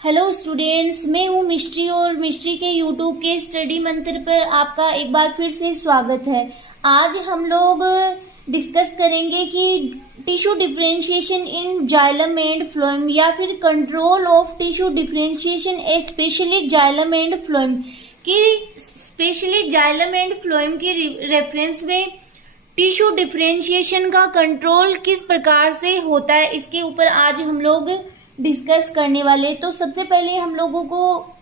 Hello students, मैं हूँ mystery और मिस्ट्री के यूट्यूब के स्टडी मंत्र पर आपका एक बार फिर से स्वागत है। आज हम लोग डिस्कस करेंगे कि tissue differentiation in xylem and phloem या फिर control of tissue differentiation specially xylem and phloem की स्पेशली जाइलम एंड फ्लोएम की रेफरेंस में टिश्यू डिफरेंशिएशन का कंट्रोल किस प्रकार से होता है, इसके ऊपर आज हम लोग डिस्कस करने वाले। तो सबसे पहले हम लोगों को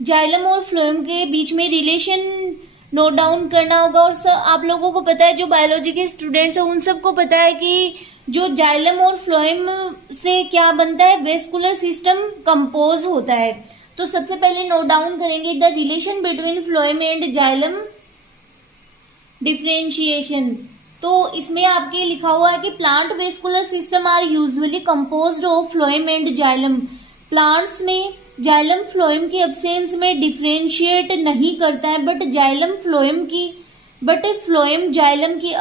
जाइलम और फ्लोएम के बीच में रिलेशन नोट डाउन करना होगा। और आप लोगों को पता है, जो बायोलॉजी के स्टूडेंट्स हैं उन सबको पता है कि जो जाइलम और फ्लोएम से क्या बनता है, वेस्कुलर सिस्टम कंपोज होता है। तो सबसे पहले नोट डाउन करेंगे the relation between phloem and xylem differentiation. तो इसमें आपके लिखा हुआ है कि plant vascular system are usually composed of phloem and xylem. Plants में जाइलम फ्लोएम के एब्सेंस में डिफरेंशिएट नहीं करता है, बट फ्लोएम जाइलम की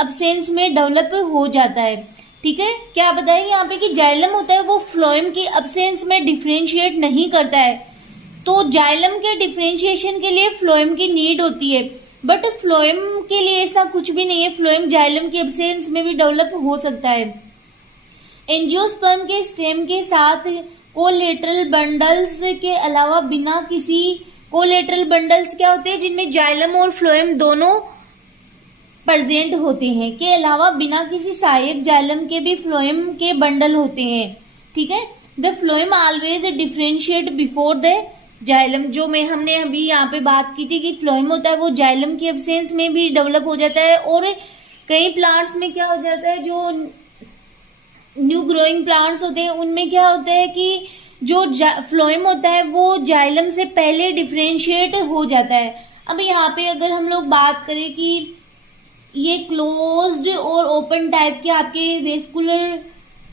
एब्सेंस में डेवलप हो जाता है। ठीक है, क्या बताएं यहाँ पे कि जाइलम होता है वो फ्लोएम की एब्सेंस में डिफरेंशिएट नहीं करता है। तो जाइलम के डिफरेंशिएशन के लिए फ्लोएम की नीड होती है, बट फ्लोएम के लिए ऐसा कुछ भी नहीं है। फ्लोएम जाइलम की एब्सेंस में भी डेवलप हो सकता है। एंजियोस्पर्म के स्टेम के साथ कोलेटरल बंडल्स के अलावा बिना किसी कोलेटरल बंडल्स क्या होते हैं, जिनमें जाइलम और फ्लोएम दोनों प्रेजेंट होते हैं, के अलावा बिना किसी सहायक जाइलम के भी फ्लोएम के बंडल होते हैं। ठीक है, the phloem always differentiate before the xylem. जो हमने अभी यहाँ पे बात की थी कि फ्लोएम होता है वो जाइलम की एब्सेंस में भी डेवलप हो जाता है। और कई प्लांट्स में क्या हो जाता है, जो न्यू ग्रोइंग प्लांट्स होते हैं उनमें क्या होता है कि जो फ्लोएम होता है वो जाइलम से पहले डिफरेंशिएट हो जाता है। अब यहाँ पे अगर हम लोग बात करें कि ये क्लोज्ड और ओपन टाइप के आपके वेस्कुलर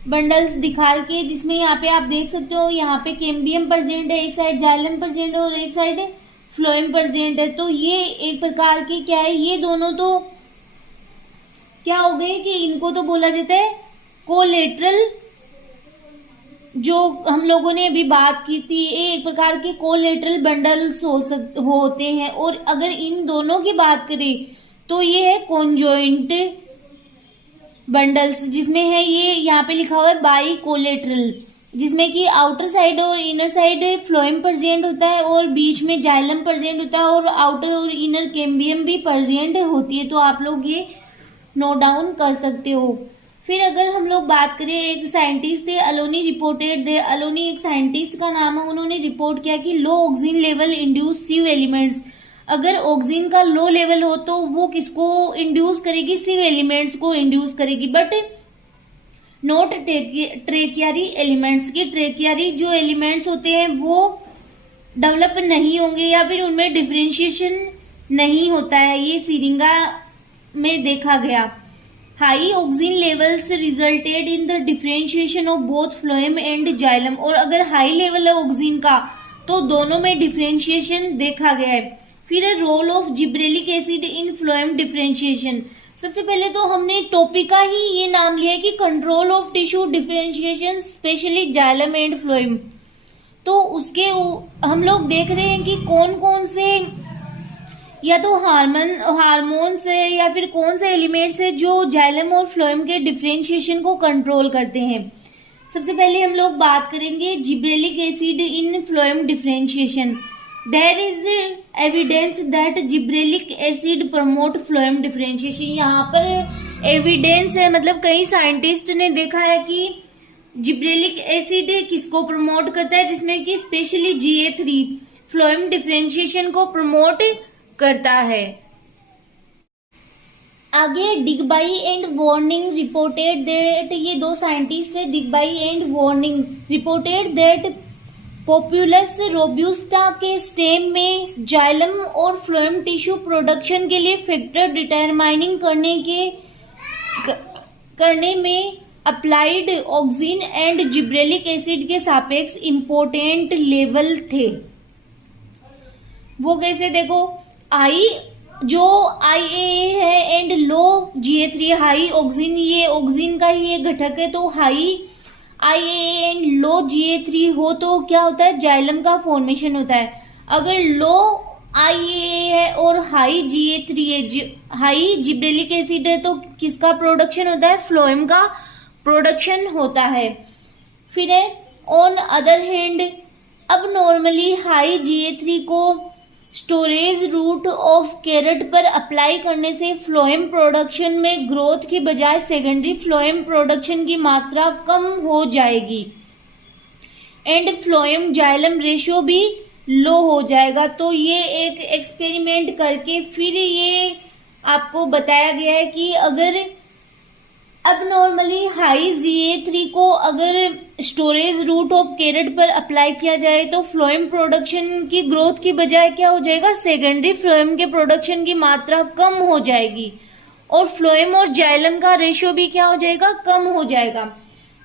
बंडल्स दिखा के, जिसमें यहाँ पे आप देख सकते हो यहाँ पे कैम्बियम प्रेजेंट है, एक साइड जाइलम प्रेजेंट है और एक साइड फ्लोएम प्रेजेंट है। तो ये एक प्रकार के क्या है, ये दोनों तो क्या हो गए कि इनको तो बोला जाता है कोलेटरल, जो हम लोगों ने अभी बात की थी, ये एक प्रकार के कोलेटरल बंडल्स होते हैं। और अगर इन दोनों की बात करें तो ये है कॉन्जॉइंट बंडल्स, जिसमें है ये यहाँ पे लिखा हुआ है बाई कोलेटरल, जिसमें कि आउटर साइड और इनर साइड फ्लोएम प्रेजेंट होता है और बीच में जाइलम प्रेजेंट होता है और आउटर और इनर कैम्बियम भी प्रेजेंट होती है। तो आप लोग ये नोट डाउन कर सकते हो। फिर अगर हम लोग बात करें, एक साइंटिस्ट थे अलोनी रिपोर्टेड, अलोनी एक साइंटिस्ट का नाम है, उन्होंने रिपोर्ट किया कि लो ऑक्सीजन लेवल इंड्यूस सिव एलिमेंट्स। अगर ऑक्सीजन का लो लेवल हो तो वो किसको इंड्यूस करेगी, सिव एलिमेंट्स को इंड्यूस करेगी, बट नॉट ट्रेकियारी एलिमेंट्स की। ट्रेकियारी जो एलिमेंट्स होते हैं वो डेवलप नहीं होंगे या फिर उनमें डिफरेंशिएशन नहीं होता है। ये सीरिंगा में देखा गया। High oxygen levels resulted in the differentiation of both phloem and xylem. और अगर हाई लेवल है ऑक्सीजन का तो दोनों में डिफरेंशिएशन देखा गया है। फिर role of gibberellic acid in phloem differentiation. सबसे पहले तो हमने टॉपिक का ही ये नाम लिया है कि control of tissue differentiation specially xylem and phloem. तो उसके हम लोग देख रहे हैं कि कौन कौन से या तो हार्मोन्स है या फिर कौन से एलिमेंट्स है जो जाइलम और फ्लोएम के डिफरेंशिएशन को कंट्रोल करते हैं। सबसे पहले हम लोग बात करेंगे gibberellic acid in phloem differentiation. There is evidence that gibberellic acid promote phloem differentiation. यहाँ पर एविडेंस है, मतलब कई साइंटिस्ट ने देखा है कि जिब्रेलिक एसिड किसको प्रमोट करता है, जिसमें कि स्पेशली GA3 फ्लोएम डिफरेंशिएशन को प्रमोट करता है। आगे Digby and Wareing reported that, ये दो साइंटिस्ट है Digby and Wareing, reported that Populus robusta के स्टेम में जाइलम और फ्लोएम टिश्यू प्रोडक्शन के लिए फैक्टर डिटरमाइनिंग करने में applied oxygen and gibberellic acid के सापेक्ष इंपॉर्टेंट लेवल थे। वो कैसे, देखो जो IA है and low GA3 high oxygen, ये ऑक्सीजन का ही एक घटक है, तो high IAA and low GA3 हो तो क्या होता है, जाइलम का फॉर्मेशन होता है। अगर लो IAA है और हाई GA3 है, हाई जिब्रेलिक एसिड है, तो किसका प्रोडक्शन होता है, फ्लोएम का प्रोडक्शन होता है। फिर है ऑन अदर हैंड, अब नॉर्मली हाई GA3 को स्टोरेज रूट ऑफ कैरेट पर अप्लाई करने से फ्लोएम प्रोडक्शन में ग्रोथ की बजाय सेकेंडरी फ्लोएम प्रोडक्शन की मात्रा कम हो जाएगी एंड फ्लोएम जाइलम रेशियो भी लो हो जाएगा। तो ये एक एक्सपेरिमेंट करके फिर ये आपको बताया गया है कि अगर अब नॉर्मली हाई GA3 को अगर स्टोरेज रूट ऑफ कैरेट पर अप्लाई किया जाए तो फ्लोएम प्रोडक्शन की ग्रोथ की बजाय क्या हो जाएगा, सेकेंडरी फ्लोएम के प्रोडक्शन की मात्रा कम हो जाएगी और फ्लोएम और जाइलम का रेशियो भी क्या हो जाएगा, कम हो जाएगा।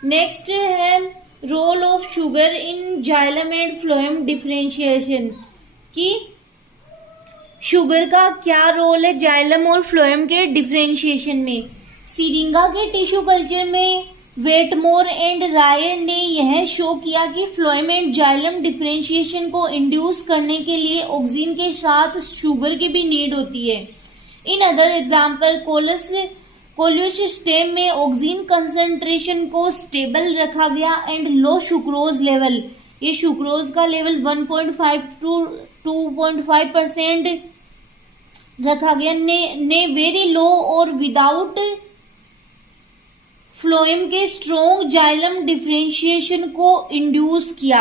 नेक्स्ट है role of sugar in xylem and phloem differentiation, कि शुगर का क्या रोल है जाइलम और फ्लोएम के डिफरेंशिएशन में। सिरिंगा के टिश्यू कल्चर में वेटमोर एंड रायर ने यह शो किया कि फ्लोएम एंड जाइलम डिफरेंशिएशन को इंड्यूस करने के लिए ऑक्सीजन के साथ शुगर की भी नीड होती है। इन अदर एग्जाम्पल कोल्यूस स्टेम में ऑक्सीजन कंसंट्रेशन को स्टेबल रखा गया एंड लो सुक्रोज लेवल, ये सुक्रोज का लेवल 1.5 to 2.5% रखा गया ने वेरी लो और विदाउट फ्लोएम के स्ट्रॉन्ग जाइलम डिफरेंशिएशन को इंड्यूस किया।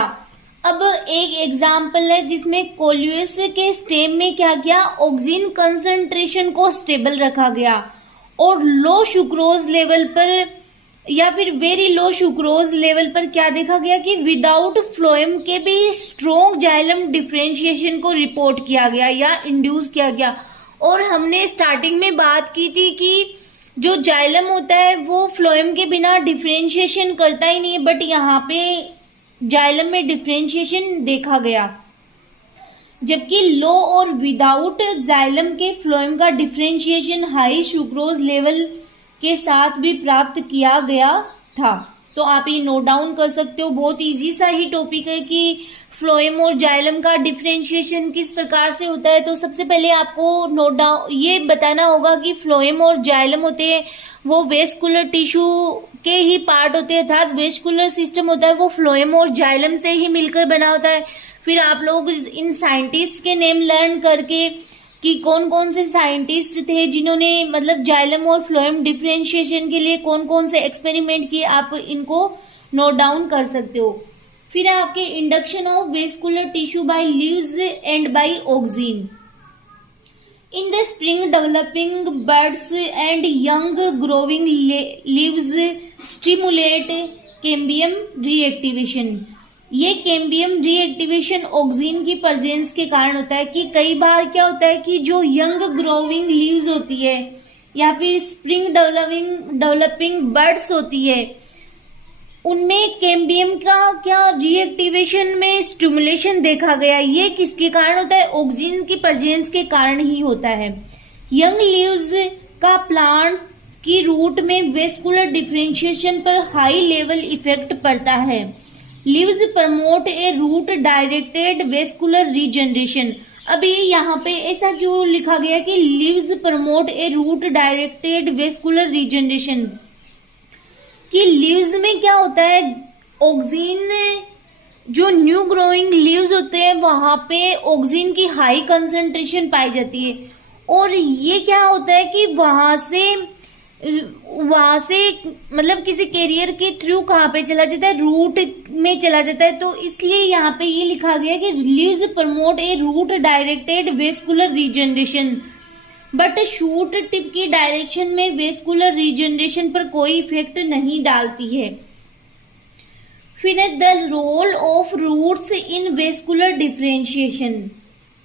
अब एक एग्जाम्पल है जिसमें कोल्यूस के स्टेम में क्या किया, ऑक्सीजन कंसंट्रेशन को स्टेबल रखा गया और लो सुक्रोज लेवल पर या फिर वेरी लो सुक्रोज लेवल पर क्या देखा गया कि विदाउट फ्लोएम के भी स्ट्रॉन्ग जाइलम डिफरेंशिएशन को रिपोर्ट किया गया या इंड्यूस किया गया। और हमने स्टार्टिंग में बात की थी कि जो जाइलम होता है वो फ्लोएम के बिना डिफरेंशिएशन करता ही नहीं है, बट यहाँ पे जाइलम में डिफरेंशिएशन देखा गया, जबकि लो और विदाउट जाइलम के फ्लोएम का डिफरेंशिएशन हाई सुक्रोज लेवल के साथ भी प्राप्त किया गया था। तो आप ये नोट डाउन कर सकते हो, बहुत इजी सा ही टॉपिक है कि फ्लोएम और जाइलम का डिफरेंशिएशन किस प्रकार से होता है। तो सबसे पहले आपको नोट डाउन ये बताना होगा कि फ्लोएम और जाइलम होते हैं वो वेस्कुलर टिश्यू के ही पार्ट होते हैं, अर्थात वेस्कुलर सिस्टम होता है वो फ्लोएम और जाइलम से ही मिलकर बना होता है। फिर आप लोग इन साइंटिस्ट के नेम लर्न करके कि कौन कौन से साइंटिस्ट थे जिन्होंने मतलब जाइलम और फ्लोएम डिफरेंशिएशन के लिए कौन कौन से एक्सपेरिमेंट किए, आप इनको नोट डाउन कर सकते हो। फिर आपके induction of vascular tissue by leaves and by oxygen in the spring developing birds and young growing leaves stimulate cambium reactivation. ये कैम्बियम रीएक्टिवेशन ऑक्सीजन की प्रेजेंस के कारण होता है कि कई बार क्या होता है कि जो यंग ग्रोविंग लीव्स होती है या फिर स्प्रिंग डेवलपिंग बर्ड्स होती है उनमें कैम्बियम का क्या रीएक्टिवेशन में स्टिमुलेशन देखा गया। ये किसके कारण होता है, ऑक्सीजन की प्रेजेंस के कारण ही होता है। यंग लीव्स का प्लांट की रूट में वेस्कुलर डिफरेंशिएशन पर हाई लेवल इफेक्ट पड़ता है। Leaves promote a root directed vascular regeneration. अभी यहाँ पे ऐसा क्यों लिखा गया कि leaves promote a root directed vascular regeneration, कि लीव्स में क्या होता है, ऑक्सीजन जो न्यू ग्रोइंग लीव्स होते हैं वहां पे ऑक्सीजन की हाई कंसंट्रेशन पाई जाती है और ये क्या होता है कि वहां से मतलब किसी कैरियर के थ्रू कहाँ पे चला जाता है, रूट में चला जाता है। तो इसलिए यहाँ पे ये लिखा गया कि leaves promote a root directed vascular regeneration, but shoot tip की डायरेक्शन में वेस्कुलर रीजनरेशन पर कोई इफेक्ट नहीं डालती है। फिर the role of roots in vascular differentiation,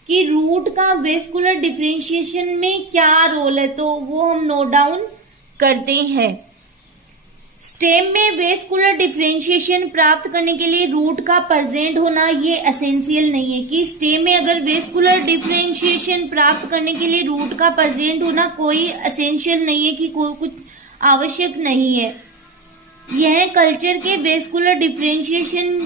कि रूट का वेस्कुलर डिफरेंशिएशन में क्या रोल है, तो वो हम नोट डाउन करते हैं। स्टेम में वेस्कुलर डिफरेंशिएशन प्राप्त करने के लिए रूट का प्रेजेंट होना ये एसेंशियल नहीं है, कि स्टेम में अगर वेस्कुलर डिफरेंशिएशन प्राप्त करने के लिए रूट का प्रेजेंट होना कोई एसेंशियल नहीं है, कि कोई कुछ आवश्यक नहीं है। यह कल्चर के वेस्कुलर डिफरेंशिएशन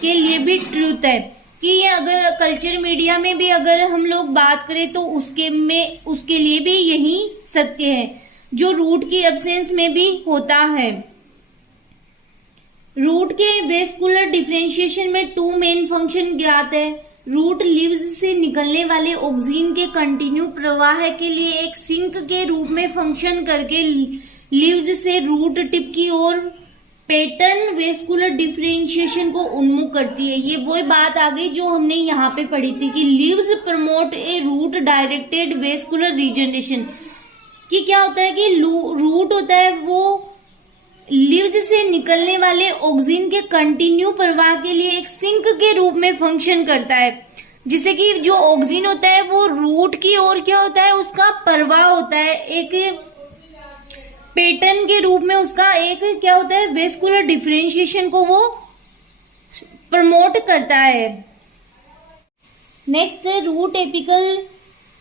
के लिए भी ट्रूथ है कि ये अगर कल्चर मीडिया में भी अगर हम लोग बात करें तो उसके लिए भी यही सत्य है, जो रूट की एब्सेंस में भी होता है। रूट के वेस्कुलर डिफरेंशिएशन में 2 मेन फंक्शन ज्ञात है। रूट लीव्स से निकलने वाले ऑक्सीजन के कंटिन्यू प्रवाह के लिए एक सिंक के रूप में फंक्शन करके लीव्स से रूट टिप की ओर पैटर्न वेस्कुलर डिफरेंशिएशन को उन्मुख करती है। ये वही बात आ गई जो हमने यहाँ पे पढ़ी थी कि leaves promote a root directed vascular regeneration. कि क्या होता है कि रूट होता है वो लीव्स से निकलने वाले ऑक्सीजन के कंटिन्यू प्रवाह के लिए एक सिंक के रूप में फंक्शन करता है, जिससे कि जो ऑक्सीजन होता है वो रूट की ओर क्या होता है, उसका प्रवाह होता है, एक पैटर्न के रूप में उसका एक क्या होता है, वेस्कुलर डिफरेंशिएशन को वो प्रमोट करता है। नेक्स्ट रूट एपिकल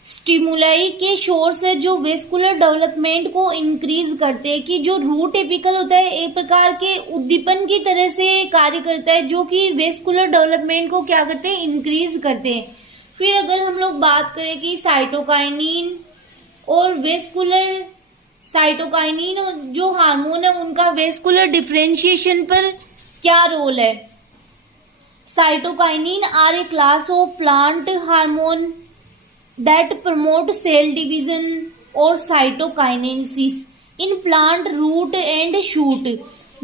स्टिमुलाई के सोर्स है जो वेस्कुलर डेवलपमेंट को इंक्रीज करते हैं। कि जो रूट एपिकल होता है एक प्रकार के उद्दीपन की तरह से कार्य करता है जो कि वेस्कुलर डेवलपमेंट को क्या करते हैं, इंक्रीज करते हैं। फिर अगर हम लोग बात करें कि साइटोकाइनिन और वेस्कुलर साइटोकाइनिन जो हार्मोन है उनका वेस्कुलर डिफरेंशिएशन पर क्या रोल है। Cytokinin are a class of plant hormone that promote cell division or cytokinesis in plant root and shoot.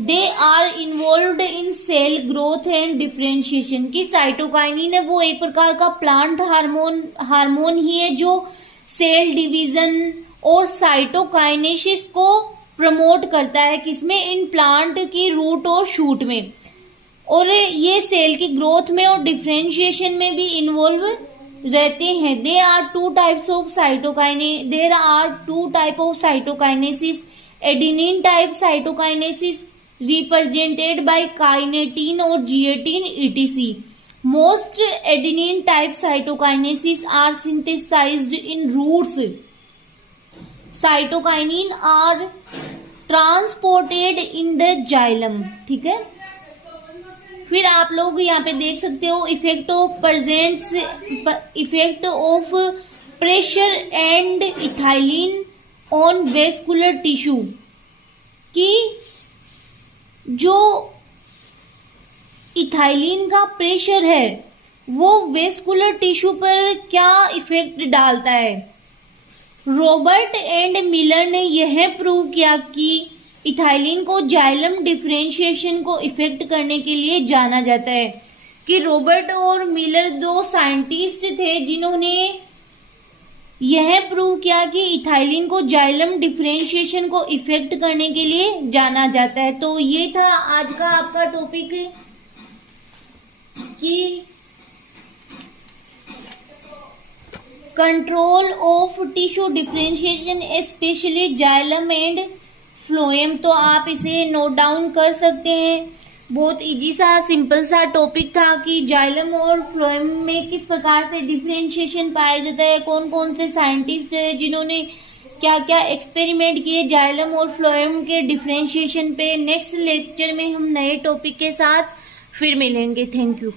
They are involved in cell growth and differentiation. कि cytokinin है वो एक प्रकार का प्लांट हार्मोन ही है जो सेल डिवीजन और cytokinesis को प्रमोट करता है, किसमें, इन प्लांट की रूट और शूट में, और ये सेल की ग्रोथ में और डिफरेंशिएशन में भी इन्वॉल्व रहते हैं। There are two types of cytokinesis. Adenine type cytokinesis represented by kinetin or G18 etc. Most adenine type cytokinesis are synthesized in roots. Cytokinin are transported in the xylem. ठीक है। फिर आप लोग यहाँ पे देख सकते हो effect of pressure and ethylene on vascular tissue. कि जो इथाइलिन का प्रेशर है वो वेस्कुलर टिश्यू पर क्या इफेक्ट डालता है। रॉबर्ट एंड मिलर ने यह प्रूव किया कि इथाइलिन को जाइलम डिफरेंशिएशन को इफेक्ट करने के लिए जाना जाता है। कि रॉबर्ट और मिलर 2 साइंटिस्ट थे जिन्होंने यह प्रूव किया कि इथाइलिन को जाइलम डिफरेंशिएशन को इफेक्ट करने के लिए जाना जाता है। तो ये था आज का आपका टॉपिक कि control of tissue differentiation specially xylem and phloem. तो आप इसे नोट डाउन कर सकते हैं। बहुत इजी सा सिंपल सा टॉपिक था कि जाइलम और फ्लोएम में किस प्रकार से डिफरेंशिएशन पाया जाता है, कौन कौन से साइंटिस्ट है जिन्होंने क्या क्या एक्सपेरिमेंट किए जाइलम और फ्लोएम के डिफरेंशिएशन पे। नेक्स्ट लेक्चर में हम नए टॉपिक के साथ फिर मिलेंगे। Thank you.